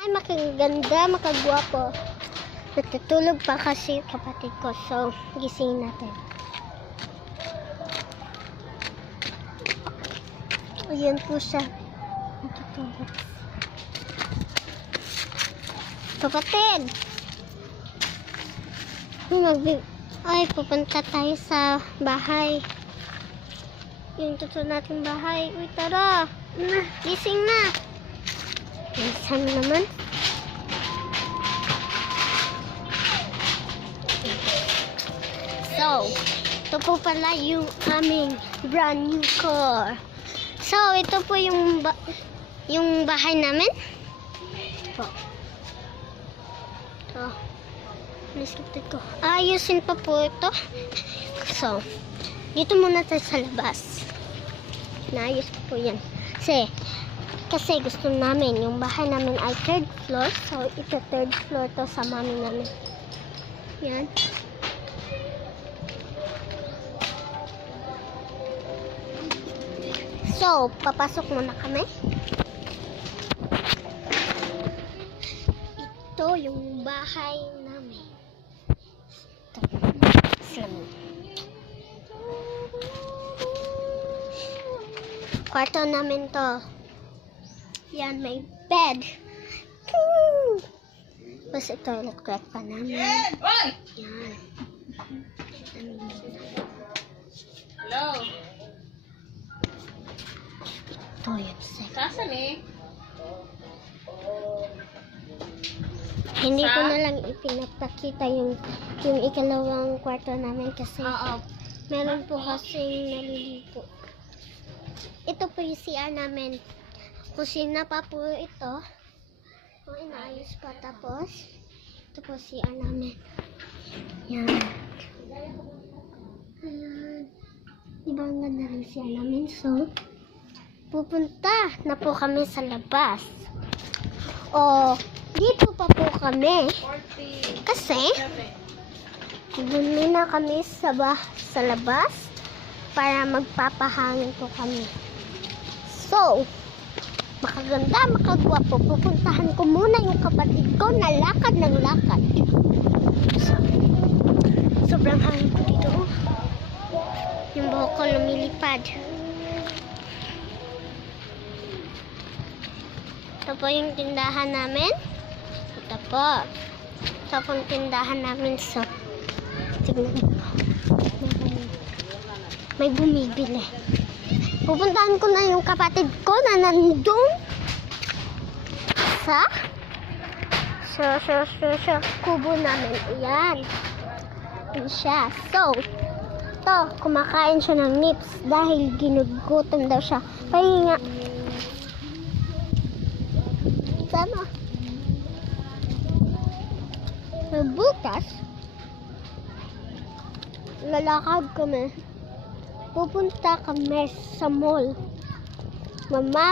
Ay, makaganda, makagwapo. Natutulog pa kasi kapatid ko. So, gising natin. Ayan po siya. Natutulog. Kapatid! Ay, pupunta tayo sa bahay. Yung totoo nating bahay. Uy, tara! Gising na! Gising naman. So, ito po pala yung aming brand new car. So, ito po yung bahay namin. Ito. Ito. Nasiptid ko. Ayusin pa po ito. So, dito muna tayo sa labas. Naayos po yan. Kasi gusto namin, yung bahay namin ay 3rd floor. So, ito 3rd floor to sa mami namin. Yan. So, papasok muna kami. Ito yung bahay namin. Kwarto namin to. Yan, may bed. Tapos toilet crack pa namin. Yan. Hello. Ito yun. Saan eh? Hindi ko na lang ipinapakita yung ikalawang kwarto namin kasi meron po kasing naliligo. Ito po yung CR namin. Kusina pa po ito. O, inaayos pa. Tapos, ito po CR namin. Yan. Ayan. Diba ang ganda rin CR namin? So, pupunta na po kami sa labas. O, dito pa po kami. Kasi, bumili na kami sa labas para magpapahangin po kami. So, makaganda, makagwapo. Pupuntahan ko muna yung kapatid ko na lakad ng lakad. Sobrang hangin ko dito. Yung buhok ko lumilipad. Ito po yung tindahan namin. Ito po. Ito po yung tindahan namin. So, tignan mo. May bumibili. Pupuntahan ko na yung kapatid ko na nandun sa kubo namin. Ayan. Ayan siya. So, ito, kumakain siya ng nips dahil ginugutom daw siya. Pahinga. Sana. Bukas, lalakad kami. Pupunta kami sa mall. Mama.